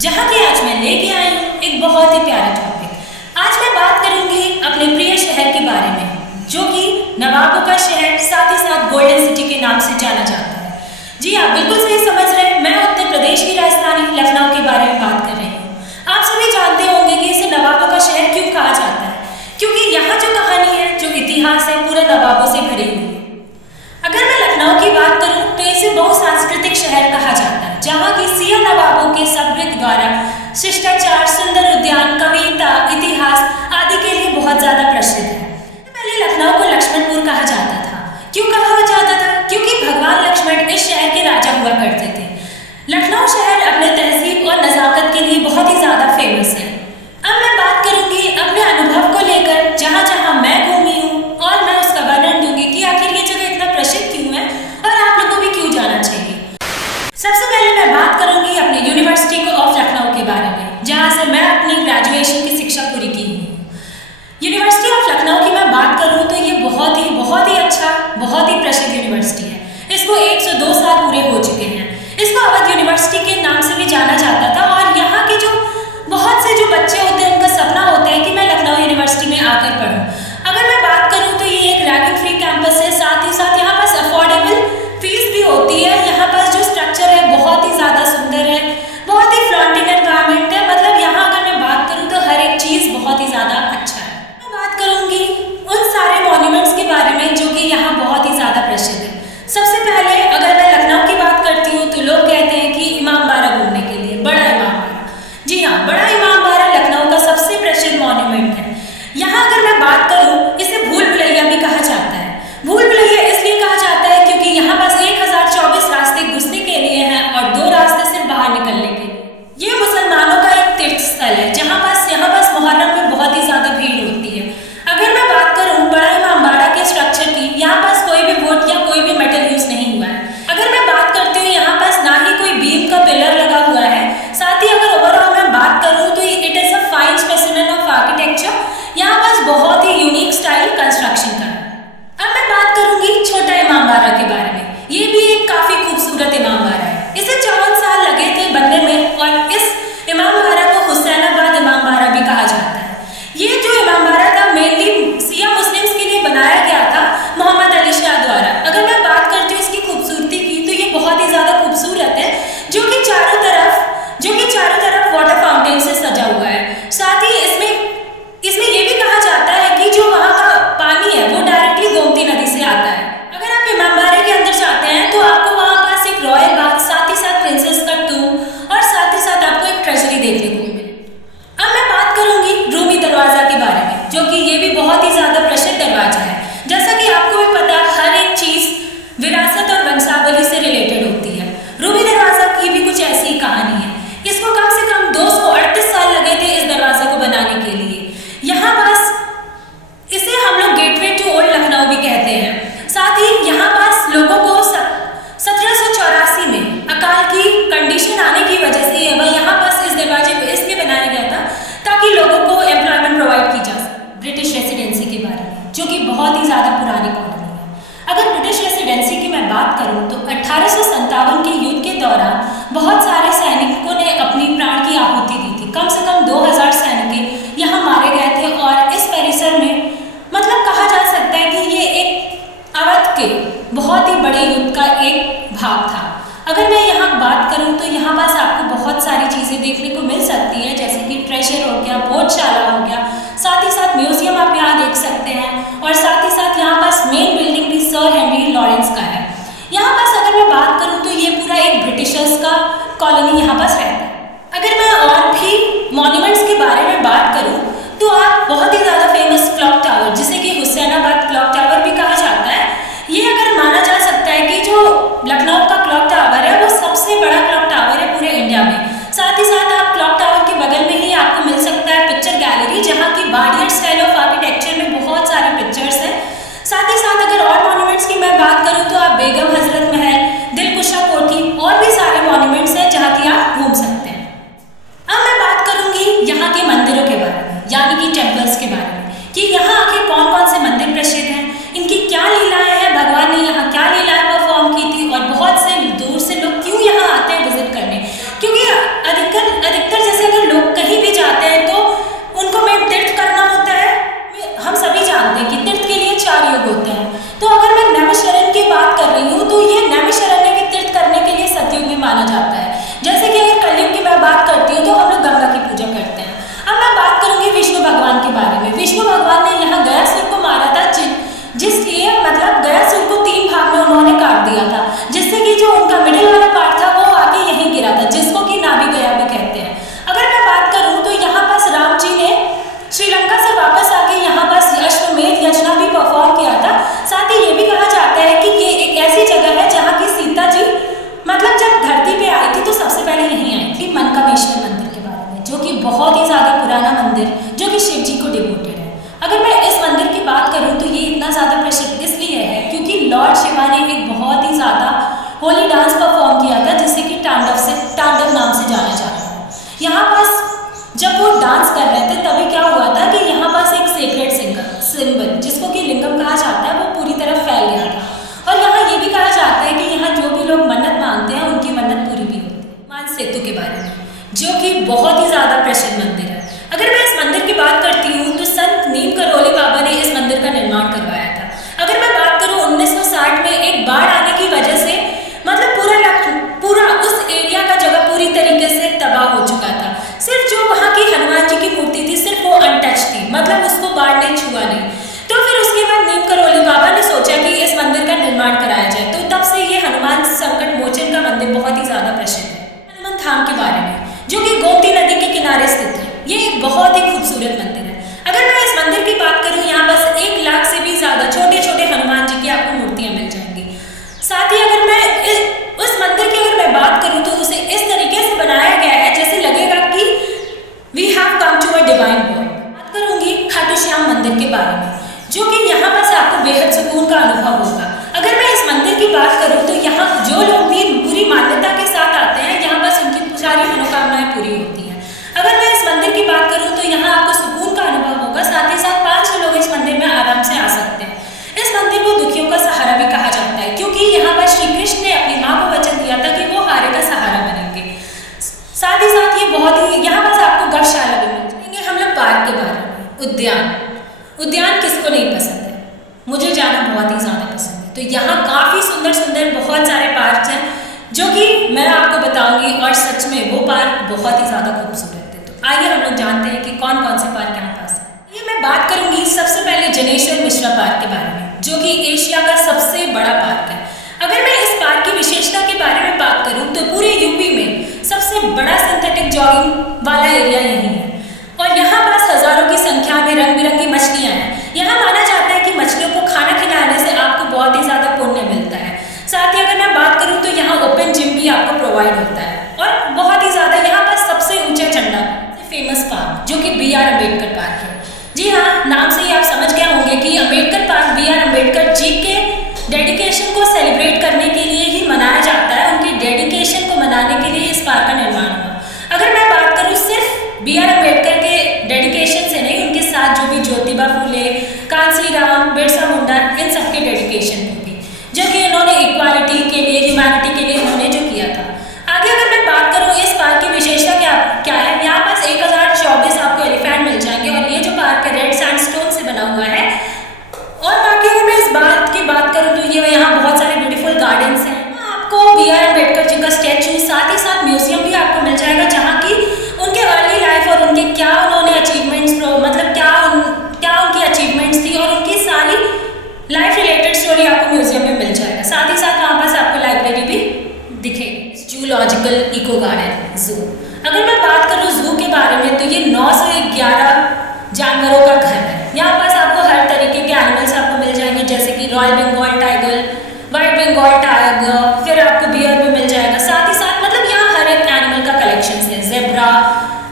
जहाँ की आज मैं लेके आई हूँ एक बहुत ही प्यारा टॉपिक। आज मैं बात करूंगी अपने प्रिय शहर के बारे में, जो कि नवाबों का शहर, साथ ही साथ गोल्डन सिटी के नाम से जाना जाता है। जी आप बिल्कुल सही समझ रहे हैं, मैं उत्तर प्रदेश की राजधानी लखनऊ के बारे में बात कर रही हूँ। आप सभी जानते होंगे कि इसे नवाबों का शहर क्यों कहा जाता है, क्योंकि यहाँ जो कहानी है, जो इतिहास है, पूरे नवाबों से भरी हुई है। अगर मैं लखनऊ की बात करूं तो इसे बहुसांस्कृतिक शहर कहा जाता है, जहां की सिया नवाबों के समृद्ध द्वारा शिष्टाचार, सुंदर उद्यान, कविता, इतिहास आदि के लिए बहुत ज्यादा प्रसिद्ध है। पहले लखनऊ को लक्ष्मणपुर कहा जाता था। क्यों कहा जाता था? क्योंकि भगवान लक्ष्मण इस शहर के राजा हुआ करते थे। लखनऊ शहर अपने तहजीब और नजाकत के लिए बहुत ही ज्यादा फेमस है। अब मैं बात करूंगी अपने अनुभव को लेकर, जहां जहां मैं घूमी हूँ, और मैं उसका वर्णन दूंगी कि आखिर ये जगह इतना प्रसिद्ध क्यों है और आप लोगों को भी क्यों जाना चाहिए। सबसे पहले मैं बात करूंगी अपनी यूनिवर्सिटी ऑफ लखनऊ के बारे में, जहां से मैं अपनी ग्रेजुएशन की शिक्षा पूरी की हूँ। यूनिवर्सिटी ऑफ लखनऊ की मैं बात करूँ तो ये बहुत ही अच्छा, बहुत ही प्रसिद्ध यूनिवर्सिटी है। इसको 102 साल पूरे हो चुके हैं। इसको अवध यूनिवर्सिटी के नाम से भी जाना जाता था, और यहाँ के जो बहुत से जो बच्चे होते हैं, उनका सपना होता है कि मैं लखनऊ यूनिवर्सिटी में आकर पढूं। अगर मैं बात करूं तो ये एक रैगिंग फ्री कैंपस है, साथ ही साथ यहाँ पास अफोर्डेबल फीस भी होती है। यहाँ पास जो स्ट्रक्चर है बहुत ही ज़्यादा सुंदर है, बहुत ही फ्लॉन्टिंग एनवायरनमेंट है। मतलब यहाँ अगर मैं बात करूँ तो हर एक चीज़ बहुत ही ज़्यादा अच्छा है। मैं बात करूँगी उन सारे मॉन्यूमेंट्स के बारे में जो कि यहाँ बहुत ही ज़्यादा प्रसिद्ध है। सबसे पहले अगर मैं लखनऊ की बात करती हूँ तो लोग कहते हैं कि इमामबाड़ा घूमने के लिए, बड़ा इमामबाड़ा। जी हाँ, बड़ा इमामबाड़ा लखनऊ का सबसे प्रसिद्ध मॉन्यूमेंट है। यहाँ अगर मैं बात करूँ, इसे भूल भुलैया भी कहा जाता है। भूल भुलैया इसलिए कहा जाता है क्योंकि यहाँ पास 1024 रास्ते घुसने के लिए हैं और 2 रास्ते सिर्फ बाहर निकलने के लिए। ये मुसलमानों का एक तीर्थ स्थल है, जहाँ पास मुहर्रम में बहुत ही ज्यादा भीड़ होती है। अगर मैं बात करूँ बड़ा इमामबाड़ा के स्ट्रक्चर की, यहाँ पास कोई भी वुड या कोई भी मेटल यूज नहीं हुआ है। अगर मैं बात करती हूँ, यहाँ पास ना ही कोई बीम का पिलर लगा हुआ है। साथ ही अगर ओवरऑल मैं बात करूँ तो it is a fine specimen of architecture. यहाँ पास बहुत ही यूनिक स्टाइल कंस्ट्रक्शन का है। अब मैं बात करूंगी छोटा इमामबाड़ा के बारे में। ये भी एक काफी खूबसूरत इमामबाड़ा है। इसे 54 साल लगे थे बनने में, और इस इमामबाड़ा को हुसैनाबाद इमामबाड़ा भी कहा जाता है। ये जो इमामबाड़ा था मेनली सिया मुस्लिम्स के लिए बनाया गया था मोहम्मद अली शाह द्वारा। अगर मैं बात करती हूँ इसकी खूबसूरती की, तो ये बहुत ही ज्यादा खूबसूरत है, जो कि चारों तरफ वाटर फाउंटेन से सजा हुआ है। साथ ही इसमें ये भी कहा जाता है कि जो वहाँ का पानी है वो डायरेक्टली गोमती नदी से आता है। अगर आप इमामबाड़े के अंदर जाते हैं तो आपको वहाँ पास एक रॉयल बाथ, साथ ही साथ प्रिंसेस का टूम, और साथ ही साथ आपको एक ट्रेजरी देखने को मिले। अब मैं बात करूंगी रूमी दरवाजा के बारे में, जो कि ये भी बहुत ही ज्यादा प्रसिद्ध दरवाजा है। जैसा कि आपको भी पता, हर एक चीज विरासत और वंशावली से रिलेटेड होती है। रूमी दरवाजा की भी कुछ ऐसी ही कहानी है। इसको कम से कम 238 साल लगे थे इस दरवाजे को बनाने के लिए। यहाँ पास इसे हम लोग गेटवे टू ओल्ड लखनऊ भी कहते हैं। साथ ही यहाँ पास लोगों को 1784 में अकाल की कंडीशन आने की वजह से यहाँ पास इस दरवाजे को इसलिए बनाया गया था ताकि लोगों को एम्प्लॉयमेंट प्रोवाइड की जा सके। ब्रिटिश रेसिडेंसी के बारे में, जो कि बहुत ही ज़्यादा पुरानी कॉलोनी है। अगर ब्रिटिश रेसिडेंसी की मैं बात करूँ तो 1857 के युद्ध के दौरान बहुत सारे सैनिकों ने अपनी प्राण की आहुति दी थी। कम से कम 2000 सैनिक यहाँ मारे गए थे, और इस परिसर में मतलब कहा जा सकता है कि ये एक अवध के बहुत ही बड़े युद्ध का एक भाग था। अगर मैं यहाँ बात करूँ तो यहाँ पास आपको बहुत सारी चीज़ें देखने को मिल सकती है, जैसे कि ट्रेजर हो गया, भोजशाला हो गया, साथ ही साथ म्यूजियम आप यहाँ देख सकते हैं, और साथ ही साथ यहाँ पास मेन बिल्डिंग भी सर हेनरी लॉरेंस का है। यहाँ पास अगर मैं बात करूँ तो ये पूरा एक ब्रिटिशर्स का कॉलोनी यहाँ पास रहता है। अगर मैं और भी मॉन्यूमेंट्स के बारे में बात करूँ तो आप बहुत ही ज़्यादा फेमस क्लॉक टावर, जिसे कि हुसैनाबाद क्लॉक टावर भी कहा जाता है, ये अगर माना जा सकता है कि जो लखनऊ का क्लॉक टावर है वो सबसे बड़ा क्लॉक टावर है पूरे इंडिया में। साथ ही साथ आप क्लॉक टावर के बगल में ही आपको मिल सकता है पिक्चर गैलरी, जहाँ की वाडियर स्टाइल ऑफ आर्किटेक्चर में बहुत सारे पिक्चर्स हैं। साथ ही साथ अगर और मॉन्यूमेंट्स की मैं बात करूँ तो आप बेगम हजरत महल, दिलकुशा कोठी और भी सारे मॉन्यूमेंट्स हैं जहाँ की आप घूम बहुत ही ज़्यादा पुराना मंदिर जो कि शिव जी को डिवोटेड है। अगर मैं इस मंदिर की बात करूं तो ये इतना ज़्यादा प्रसिद्ध इसलिए है क्योंकि लॉर्ड शिवा ने एक बहुत ही ज़्यादा होली डांस परफॉर्म किया था जिसे कि तांडव नाम से जाना जाता है। यहाँ पास जब वो डांस कर रहे थे तभी क्या हुआ था कि यहाँ पास एक सेक्रेट सिंबल जिसको कि लिंगम कहा जाता है वो पूरी तरह फैल गया था। और यहाँ ये भी कहा जाता है कि यहाँ जो भी लोग मन्नत मांगते हैं उनकी मन्नत पूरी भी होती है। मान सेतु के बारे में जो कि बहुत ही ज़्यादा प्रसिद्ध मंदिर है। अगर मैं इस मंदिर की बात करती हूँ तो संत नीम करोली बाबा ने इस मंदिर का निर्माण करवाया था। अगर मैं बात करूँ 1960 में एक बाढ़ आने की वजह से मतलब पूरा उस एरिया का जगह पूरी तरीके से तबाह हो चुका था। सिर्फ जो वहाँ की हनुमान जी की मूर्ति थी सिर्फ वो अनटच थी, मतलब उसको बाढ़ ने छुआ नहीं। तो फिर उसके बाद नीम करोली बाबा ने सोचा कि इस मंदिर का निर्माण कराया जाए, तो तब से ये हनुमान संकट मोचन का मंदिर बहुत ही ज़्यादा प्रसिद्ध है। हनुमान धाम के बारे में जो कि गोमती नदी के किनारे स्थित है, ये एक बहुत ही खूबसूरत मंदिर है। अगर मैं इस मंदिर की बात करूँ यहाँ बस 1 लाख से भी ज़्यादा छोटे छोटे हनुमान जी की आपको मूर्तियाँ मिल जाएंगी। साथ ही अगर मैं उस मंदिर की अगर मैं बात करूँ तो उसे इस तरीके से बनाया गया है जैसे लगेगा कि we have come to a divine world. बात करूँगी खाटू श्याम मंदिर के बारे में जो कि यहाँ पर आपको बेहद सुकून का अनुभव होगा। अगर मैं इस मंदिर की बात करूँ तो यहाँ जो लोग भी पूरी मान्यता के साथ आते हैं यहाँ बस उनकी सारी मनोकामनाएं पूरी होती हैं। अगर मैं इस मंदिर की बात करूँ तो यहाँ आपको सुकून का अनुभव होगा। साथ ही साथ 500 लोग इस मंदिर में आराम से आ सकते हैं। इस मंदिर को दुखियों का सहारा भी कहा जाता है क्योंकि यहाँ पर श्री कृष्ण ने अपनी माँ को वचन दिया था कि वो हारे का सहारा बनेंगे। साथ ही साथ ये बहुत ही यहाँ पर आपको गौशाला भी मिल जाएंगे। हम लोग पार्क के बारे में उद्यान किसको नहीं पसंद है, मुझे जाना बहुत ही ज़्यादा पसंद है। तो यहाँ काफ़ी सुंदर सुंदर बहुत सारे पार्क हैं जो कि मैं आपको बताऊंगी और सच में वो पार्क बहुत ही ज़्यादा खूबसूरत है। तो आइए हम लोग जानते हैं कि कौन कौन से पार्क यहाँ पास है। ये मैं बात करूंगी सबसे पहले जनेश्वर मिश्रा पार्क के बारे में जो कि एशिया का सबसे बड़ा पार्क है। अगर मैं इस पार्क की विशेषता के बारे में बात करूं तो पूरे यूपी में सबसे बड़ा सिंथेटिक जॉगिंग वाला एरिया यही है और यहाँ पास हजारों की संख्या में रंग बिरंगी मछलियाँ हैं। यहाँ माना जाता है कि मछलियों को खाना खिलाने से आपको बहुत ही ज़्यादा पुण्य मिलता है। साथ ही अगर मैं बात करूँ तो यहाँ ओपन जिम भी आपको प्रोवाइड होता है और बहुत ही ज़्यादा यहाँ पर सबसे ऊंचा झंडा फेमस पार्क जो कि BR अम्बेडकर पार्क है। जी हाँ, नाम से ही आप समझ गए होंगे कि अम्बेडकर पार्क BR अम्बेडकर जी के डेडिकेशन को सेलिब्रेट करने के लिए ही मनाया जाता है। उनके डेडिकेशन को मनाने के लिए इस पार्क का निर्माण हुआ। अगर मैं बात करूँ सिर्फ BR अम्बेडकर के डेडिकेशन से नहीं, उनके साथ जो भी ज्योतिबा फूले, कांसीराम, बिरसा मुंडा, इन सब के डेडिकेशन को भी जो कि इन्होंने इक्वालिटी के लिए, ह्यूमैनिटी के लिए इन्होंने जो किया था। आगे अगर मैं बात करूँ इस पार्क की विशेषता क्या है, यहाँ पास 1024 आपको एलिफेंट मिल जाएंगे और ये जो पार्क है रेड सैंडस्टोन से बना हुआ है। और बाकी अगर मैं इस बात की बात करूँ तो ये यहाँ बहुत सारे ब्यूटीफुल गार्डन्स हैं। आपको BR अम्बेडकर जी का स्टैचू साथ ही साथ म्यूजियम भी आपको मिल जाएगा जहाँ की उनके अर्ली लाइफ और उनके क्या उन्होंने अचीवमेंट्स मतलब क्या उनकी अचीवमेंट्स थी और उनकी सारी लाइफ रिलेटेड स्टोरी आपको म्यूजियम में मिल जाएगा। साथ ही साथ वहाँ पास आपको लाइब्रेरी भी दिखेगी। जूलॉजिकल इको गार्डन जू, अगर मैं बात करूँ जू के बारे में तो ये 911 जानवरों का घर है। यहाँ पास आपको हर तरीके के एनिमल्स आपको मिल जाएंगे जैसे कि royal Bengal tiger, white Bengal tiger, फिर आपको बियर भी मिल जाएगा। साथ ही साथ मतलब यहाँ हर एक एनिमल का कलेक्शन है, जेब्रा,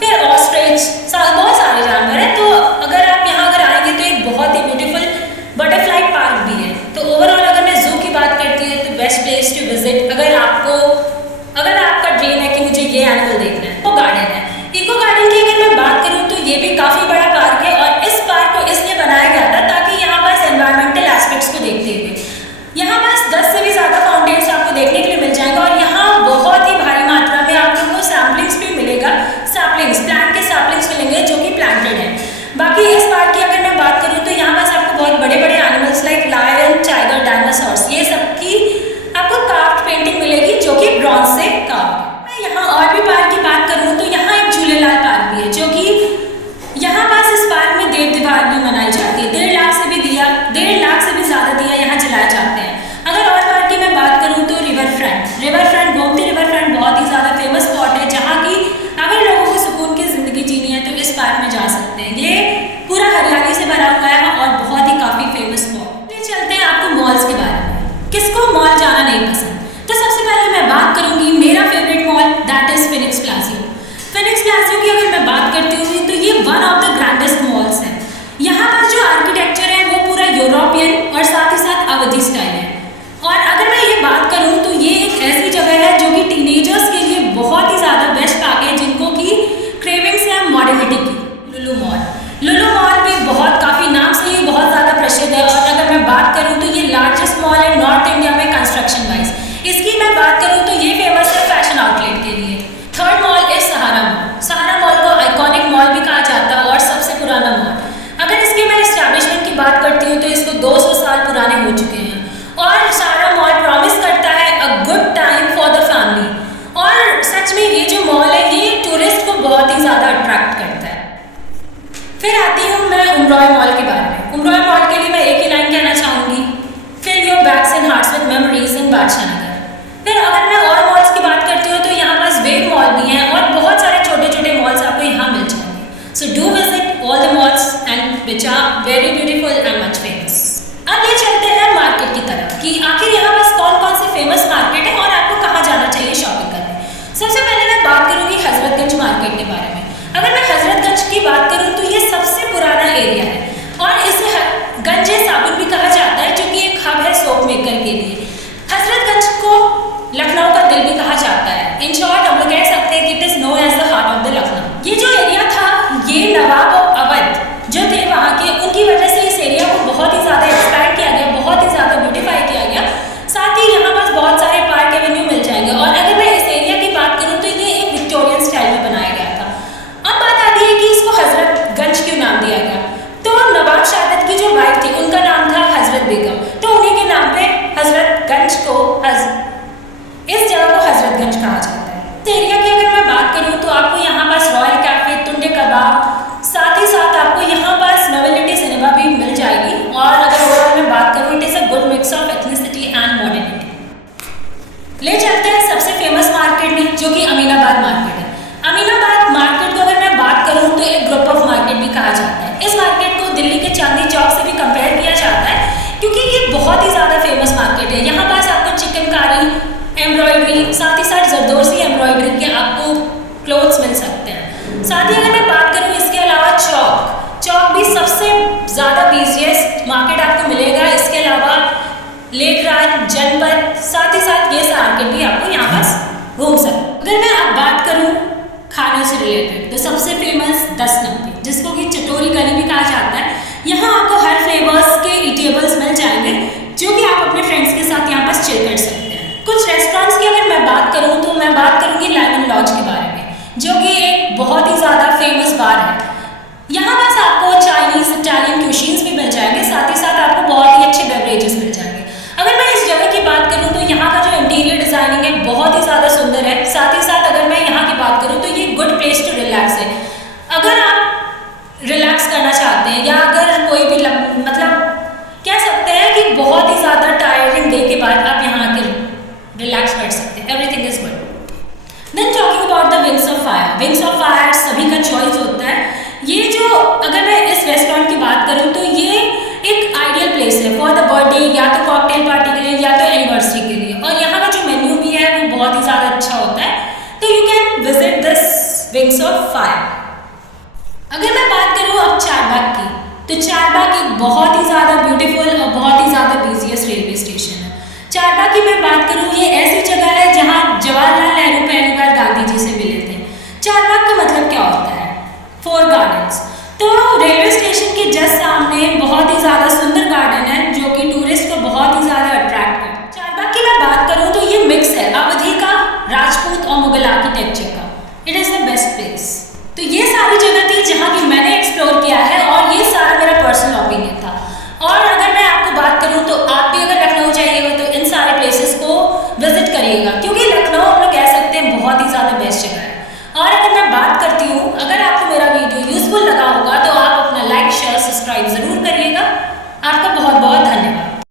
फिर ऑस्ट्रिच, बहुत सारे जानवर हैं। तो अगर आप यहाँ अगर आएंगे तो एक बहुत ही ब्यूटीफुल बटरफ्लाई पार्क भी है। तो ओवरऑल अगर मैं जू की बात करती हूँ तो बेस्ट प्लेस टू विजिट अगर आपका ड्रीम है कि मुझे ये एनिमल देखना है, वो गार्डन है। इको गार्डन की अगर मैं बात करूँ तो ये भी काफ़ी बड़ा पार्क है और इस पार्क को इसलिए बनाया गया था ताकि यहाँ पास एनवायरमेंटल एस्पेक्ट्स को देखते हुए यहाँ पास 10 से भी ज़्यादा फाउंटेन्स आपको देखने के लिए मिल जाएगा और यहाँ बहुत ही भारी मात्रा में आप लोगों को सैम्पलिंग्स भी मिलेगा। प्लांट के सैम्पलिंग्स मिलेंगे जो कि प्लांटेड है। बाकी इस पार्क की अगर मैं बात करूँ तो यहाँ पास आपको बहुत बड़े बड़े animals like lion, tiger, dinosaurs, ये सब की आपको क्राफ्ट पेंटिंग मिलेगी जो कि ब्रॉन्ज से कार्व। मैं यहाँ और भी पार्क की बात करूँ तो यहाँ एक झूलेलाल पार्क भी है जो कि यहाँ पास इस पार्क में देव दिवाली भी मनाई जाती है। 1.5 लाख से भी ज़्यादा दिया यहाँ जलाए जाते हैं। अगर और पार्क की मैं बात करूँ तो river front Gomti river front बहुत ही ज़्यादा फेमस स्पॉट है जहाँ की अगर लोगों को सुकून की ज़िंदगी जीनी है तो इस पार्क में जा सकते हैं। ये पूरा हरियाली से भरा हुआ है और बहुत ही काफ़ी फेमस स्पॉट। चलते हैं आपको मॉल्स के बारे में, किसको मॉल जाना नहीं पसंद। तो सबसे पहले मैं बात करूँगी मेरा favourite mall, that is Phoenix plaza की अगर मैं बात जो कि अमीनाबाद मार्केट है। अमीनाबाद मार्केट को अगर मैं बात करूं तो एक ग्रुप ऑफ मार्केट भी कहा जाता है। इस मार्केट को दिल्ली के चांदनी चौक से भी कंपेयर किया जाता है क्योंकि ये बहुत ही ज़्यादा फेमस मार्केट है। यहाँ पास आपको चिकनकारी, एम्ब्रॉयडरी, साथ ही साथ जरदोसी एम्ब्रॉयडरी के आपको क्लोथ्स मिल सकते हैं। साथ ही अगर मैं बात करूँ इसके अलावा चौक भी सबसे ज़्यादा बिजिएस्ट मार्केट आपको मिलेगा। इसके अलावा लेकराज, जनपद, साथ ही साथ ये मार्केट भी आपको यहाँ पास घूम सकते। अगर मैं अब बात करूँ खाने से रिलेटेड तो सबसे फेमस 10 नंबर, जिसको कि चटोरी गली भी कहा जाता है। यहाँ आपको हर फ्लेवर्स के ईटेबल्स मिल जाएंगे जो कि आप अपने फ्रेंड्स के साथ यहाँ पास चिल कर सकते हैं। कुछ रेस्टोरेंट्स की अगर मैं बात करूँ तो मैं बात करूँगी लेमन लॉज के बारे में, जो कि एक बहुत ही ज़्यादा फेमस बार है। यहाँ पास आपको चाइनीज़, इटालियन क्यूशीन्स भी मिल जाएंगे, साथ ही साथ आपको बहुत ही अच्छे बेवरेजेस मिल जाएंगे। अगर मैं इस जगह की बात करूँ तो यहाँ का जो इंटीरियर डिज़ाइनिंग है बहुत ही ज़्यादा सुंदर है। साथ ही साथ अगर मैं यहाँ की बात करूँ तो ये गुड प्लेस टू रिलैक्स है। अगर आप रिलैक्स करना चाहते हैं या अगर कोई भी मतलब कह सकते हैं कि बहुत ही ज़्यादा टायरिंग डे के बाद आप यहाँ आकर रिलैक्स कर सकते हैं। Everything is good. Then talking about the wings of fire. Wings of fire सभी का चॉइस होता है। ये जो अगर मैं इस रेस्टोरेंट की बात करूँ तो ये एक आइडियल प्लेस है फॉर द बर्थडे या तो कॉकटेल पार्टी के लिए या तो एनिवर्सरी के लिए। और यहाँ का जो मेन्यू भी है वो बहुत ही ज़्यादा अच्छा होता है। तो you can visit this wings of fire. अगर मैं बात करूँ अब चारबाग की, तो चारबाग एक बहुत ही ज़्यादा ब्यूटीफुल और बहुत ही ज़्यादा बिजिएस्ट रेलवे स्टेशन है। चारबाग की मैं बात करूँ, ये ऐसी जगह है जहाँ जवाहरलाल नेहरू पहली बार गांधी जी से मिले थे। चारबाग का मतलब क्या होता है? 4 गार्डन्स। तो रेलवे स्टेशन के जस्ट सामने बहुत ही ज़्यादा सुंदर गार्डन है जो कि टूरिस्ट को बहुत ही ज़्यादा अट्रैक्ट करता है। चारबाग की मैं बात करूँ तो ये मिक्स है अवधी का, राजपूत और मुगल आर्किटेक्चर का। It is the best place. तो ये सारी जगह थी जहाँ की मैंने एक्सप्लोर किया है और ये सारा मेरा पर्सनल ओपिनियन था। और अगर मैं आपको बात करूँ तो आप भी अगर लखनऊ जाइएगा तो इन सारे प्लेसेस को विजिट करिएगा, क्योंकि लखनऊ